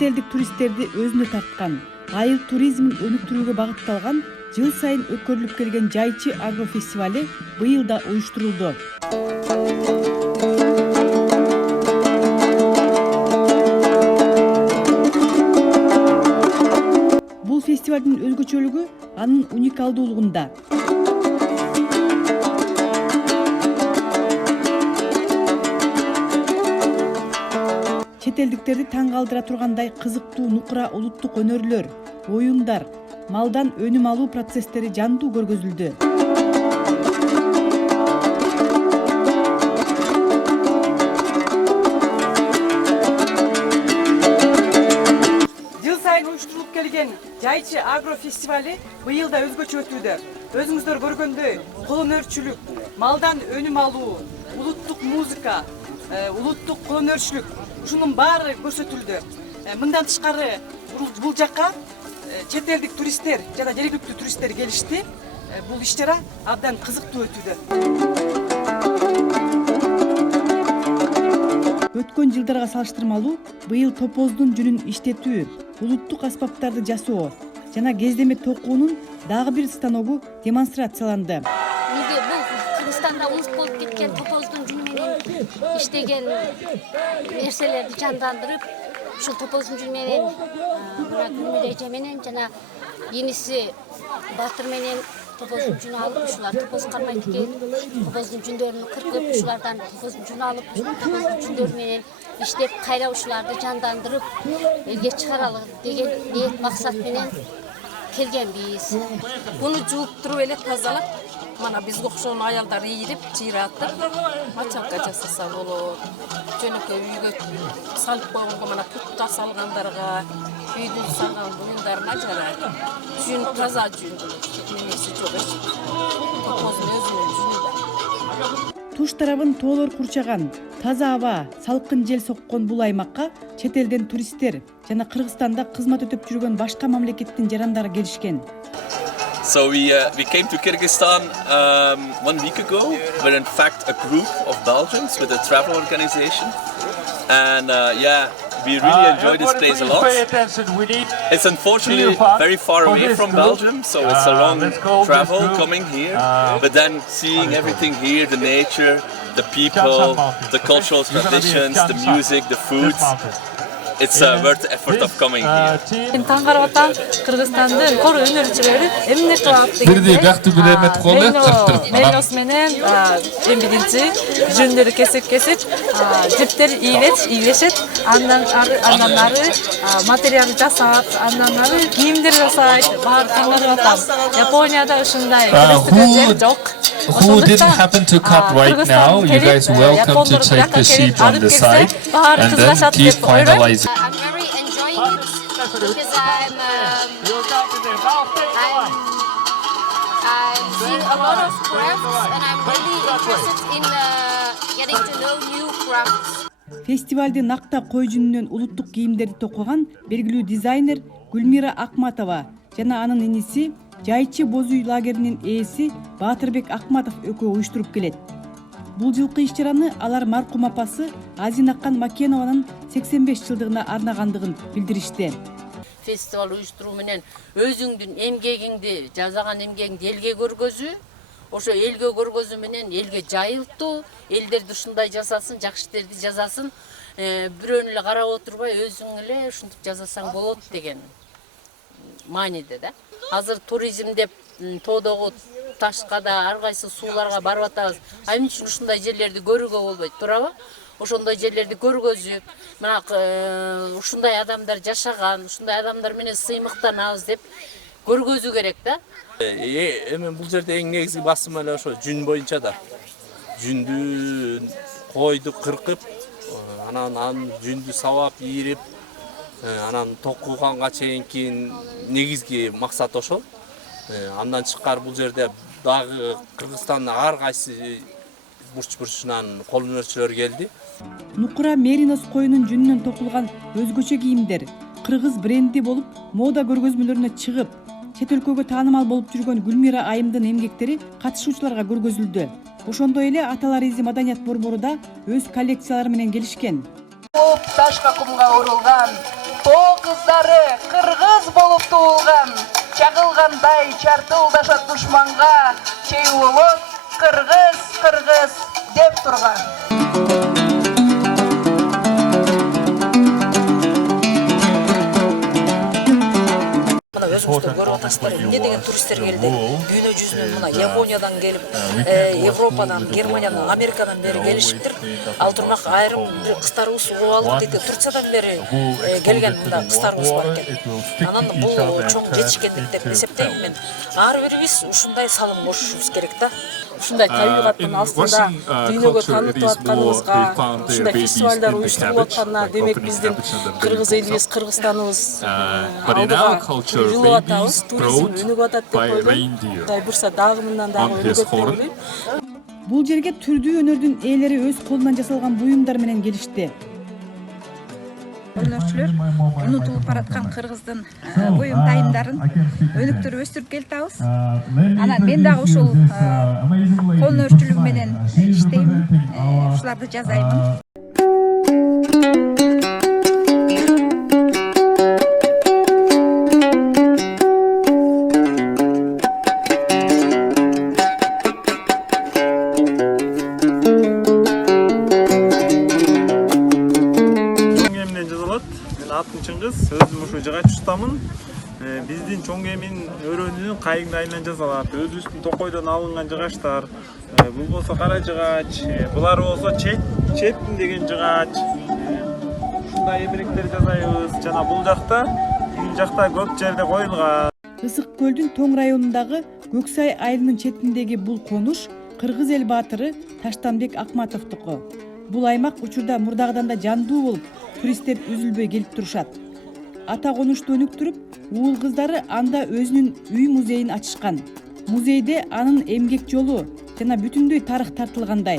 чет элдик туристтерди өзүнө тарткан, айыл туризмин өнүктүрүүгө багытталган жыл сайын өткөрүлүп келген Жайчы агро фестивали быйыл да уюштурулду. Бул фестивалдын өзгөчөлүгү анын уникалдуулугунда. Чет элдиктерди таң калтыра тургандай кызыктуу нукура улуттук өнөрлөр, оюндар, малдан өнүм алуу процесстери жандуу көргөзүлдү. Жыл сайын уюштурулуп келген Жайчы агро фестивали быйыл да өзгөчө өтүүдө. Өзүңүздөр көргөндөй, кол өнөрчүлүк, малдан өнүм алуу, улуттук музыка, улуттук кол өнөрчүлүк ушунун баары көрсөтүлдү. Мындан тышкары бул жакка чет элдик туристтер жана жергиликтүү туристтер келишти. Бул иш-чара абдан кызыктуу өтүүдө. Өткөн жылдарга салыштырмалуу быйыл топоздун жүнүн иштетүү, улуттук аспаптарды жасоо жана кездеме токуунун дагы бир станогу демонстрацияланды. Бул Кыргызстанда унут болуп кеткен топоздун жүнү менен иштеген нерселерди жандандырып, ушул топоздун жүнү менен мына Гүлмира эже менен жана иниси Батыр менен топоздун жүнү алып, ушулар топоз кармайт экен. Топоздун жүндөрүн кыркып, ушулардан топоздун жүнү алып, топоздун жүндөрү менен иштеп, кайра ушуларды жандандырып, элге чыгаралы деген ниет максат менен келгенбиз. Буну жууп туруп эле тазалап, мана бизге окшогон аялдар ийирип, чыйратып, мачалка жасаса болот. Жөнөкөй үйгө салып койгонго, мана путка салгандарга, үйдүн салган буюмдарына жарайт. Жүн таза жүн, немеси жок эч. Топоздун өзүнүн жүнү да. Туш тарабын тоолор курчаган, таза аба, салкын жел соккон бул аймакка чет элден туристтер жана Кыргызстанда кызмат өтөп жүргөн башка мамлекеттин жарандары келишкен. So we came to Kyrgyzstan 1 week ago. We're in fact a group of Belgians with a travel organization, and we really enjoy this place a lot. It's unfortunately very far away from Belgium, so it's a long travel coming here. But then seeing everything here, the nature, the people, the cultural traditions, the music, the food. It's worth the effort of coming here. Мен таң карап атам, Кыргызстандын кор өнөрчүлөрү эмне кылат дегенде. Бирди бактуу бир эмет колу кырктырып. Мейнос менен эң биринчи жүндөрү кесип, жиптер ийлешет, андан ары материал жасап, андан ары кийимдер жасайт. Баары таң карап атам. Японияда ушундай жер жок. Who didn't happen to cut right now? You guys welcome to take the sheep on the side and then keep finalizing. I'm very enjoying it because I'm seeing a lot of crafts and I'm really interested in getting to know new crafts. Фестивалды накта кой жүнүнөн улуттук кийимдерди токуган белгилүү дизайнер Гүлмира Акматова жана анын иниси Жайчы боз үй лагеринин ээси Батырбек Акматов экөө уюштуруп келет. Бул жылкы иш-чараны алар маркум апасы Азинакан Макенованын 85 жылдыгына арнагандыгын билдиришти. Фестиваль уюштуруу менен өзүңдүн эмгегиңди, жасаган эмгегиңди элге көргөзүү, ошо элге көргөзүү менен элге жайылтуу, элдерди ушундай жасасын, жакшы иштерди жасасын, бирөөнү эле карап отурбай өзүң эле ушинтип жасасаң болот деген мааниде да. Азыр туризм деп тоодогу ташка да ар кайсы сууларга барып атабыз. Эмне үчүн ушундай жерлерди көрүүгө болбойт, туурабы? Ошондой жерлерди көргөзүп, мына ушундай адамдар жашаган, ушундай адамдар менен сыймыктанабыз деп көргөзүү керек да. Эми бул жерде эң негизги басым эле ошо жүн боюнча да. Жүндү койду кыркып, анан жүндү сабап, ийирип, анан токуганга чейинки негизги максат ошол. Андан тышкары бул жерде дагы Кыргызстандын ар кайсы бурч-бурчунан кол өнөрчүлөр келди. Нукура меринос коюнун жүнүнөн токулган өзгөчө кийимдер кыргыз бренди болуп, мода көргөзмөлөрүнө чыгып, чет өлкөгө таанымал болуп жүргөн Гүлмира айымдын эмгектери катышуучуларга көргөзүлдү. Ошондой эле Аталар-изи маданият борбору да өз коллекциялары менен келишкен. Ташка кумга урулган тоо кыздары кыргыз болуп туулган. Чагылгандай чартылдашат душманга, чейулот кыргыз кыргыз деп турган. Өзүңүздөр көрүп атасыздар, эмне деген туристтер келди. Дүйнө жүзүнөн мына Япониядан келип, Европадан, Германиядан, Америкадан бери келишиптир. Ал турмак айрым бир кыздарыбыз угуп алып дейт, Турциядан бери келген мында кыздарыбыз бар экен. Анан бул чоң жетишкендик деп эсептейм мен. Ар бирибиз ушундай салым кошушубуз керек да. Ушундай табигаттын астында дүйнөгө таанытып атканыбызга, ушундай фестивалдар уюштурулуп атканына, демек биздин кыргыз элибиз, Кыргызстаныбыз алдыга жылып атабыз, туризм өнүгүп атат деп ойлойм. Кудай бурса дагы мындан дагы өнүгөт деп ойлойм. Бул жерге түрдүү өнөрдүн ээлери өз колунан жасалган буюмдар менен келишти. Өнөрчүлөр унутулуп бараткан кыргыздын буюм тайымдарын өнүктүрүп өстүрүп келатабыз. Анан мен дагы ушул кол өнөрчүлүгү менен иштейм, ушуларды жасаймын. Өзüm uşu жыгач устамын. Биздин чоң эмин өрөөнү кайыңды айынан жасалат. Өзүбүздүн токойдон алынган жыгачтар. Бул болсо кара жыгач, булар болсо чепин деген жыгач. Ушундай эмеректер жасайбыз. Жана бул жакта көп жерде коюлган. Ысык көлдүн Тоң районундагы Көксай айылынын четиндеги бул конуш кыргыз эл баатыры Таштанбек Акматовдуку. Бул аймак учурда мурдагыдан да жандуу болуп, туристтер үзүлбөй келип турушат. Ата конушту өнүктүрүп, уул кыздары анда өзүнүн үй музейин ачышкан. Музейде анын эмгек жолу жана бүтүндөй тарых тартылгандай.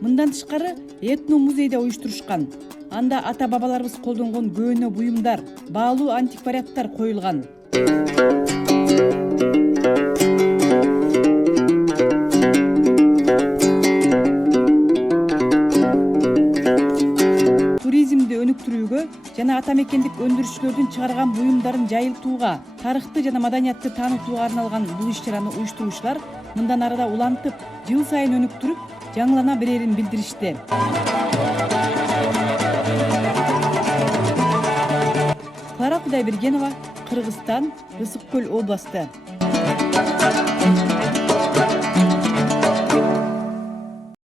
Мындан тышкары этно музейде уюштурушкан. Анда ата бабаларыбыз колдонгон көөнө буюмдар, баалуу антиквариаттар коюлган. Туризмди өнүктүрүүгө жана ата мекендик өндүрүшчүлөрдүн чыгарган буюмдарын жайылтууга, тарыхты жана маданиятты таанытууга арналган бул иш-чараны уюштуруучулар мындан арада улантып, жыл сайын өнүктүрүп, жаңылана берерин билдиришти. Клара Кудайбергенова, Кыргызстан, Ысык көл областы.